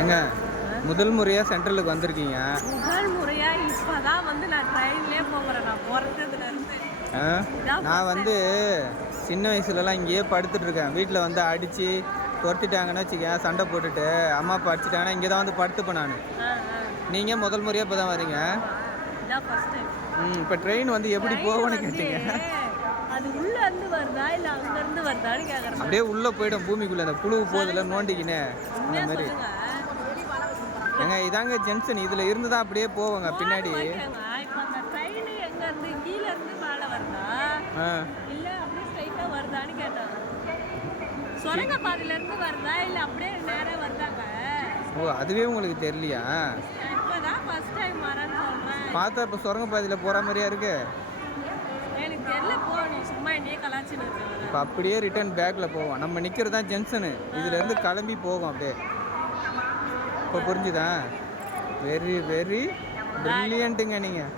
ஏங்க முதல் முறையாக சென்ட்ரலுக்கு வந்திருக்கீங்க. முதல் முறையா இப்பதான் வந்து நான் ட்ரெயின்லயே போகிறேன். நான் பிறந்ததுல இருந்து நான் வந்து சின்ன வயசுலலாம் இங்கேயே படுத்துட்டு இருக்கேன். வீட்டில் வந்து அடித்து துரத்திட்டாங்கன்னு வச்சுக்கேன், சண்டை போட்டுட்டு அம்மா அப்பா அடிச்சிட்டாங்கன்னா இங்கே தான் வந்து படுத்துப்பேன் நான். நீங்கள் முதல் முறையாக இப்போ தான் வரீங்க. இப்போ ட்ரெயின் வந்து எப்படி போகணும்னு கேட்டீங்க. அது உள்ள இருந்து வருதா இல்ல அங்க இருந்து வருதான்னு கேக்குறேன். அப்படியே உள்ள போய்டும் பூமிக்குள்ள, அந்த புழு போதில் நோண்டிக்கினே அந்த மாதிரி. ஏங்க இதாங்க ஜென்சன், இதுல இருந்து தான் அப்படியே போவாங்க பின்னாடி. இப்போ அந்த ட்ரெயின் எங்க இருந்து கீழ இருந்து மேல வருதா இல்ல அப்படியே ஸ்ட்ரைட்டா வருதான்னு கேட்டாங்க. சுரங்க பாதையில இருந்து வருதா இல்ல அப்படியே நேரா வருதாங்க? ஓ, அதுவே உங்களுக்கு தெரியலையா? இப்பதான் ஃபர்ஸ்ட் டைம் வரேன்னு சொல்றேன். பார்த்தா இப்போ சுரங்க பாதையில் போகிற மாதிரியா இருக்கு. எனக்கு தெரியல, போகணும் சும்மா என்னையே கலாச்சின்னு இருக்கு. இப்போ அப்படியே ரிட்டர்ன் பேக்கில் போவோம். நம்ம நிற்கிறது தான் ஜென்சனு, இதுலேருந்து கிளம்பி போகும் அப்படியே. இப்போ புரிஞ்சுதா? வெரி வெரி பிரில்லியண்ட்டுங்க நீங்கள்.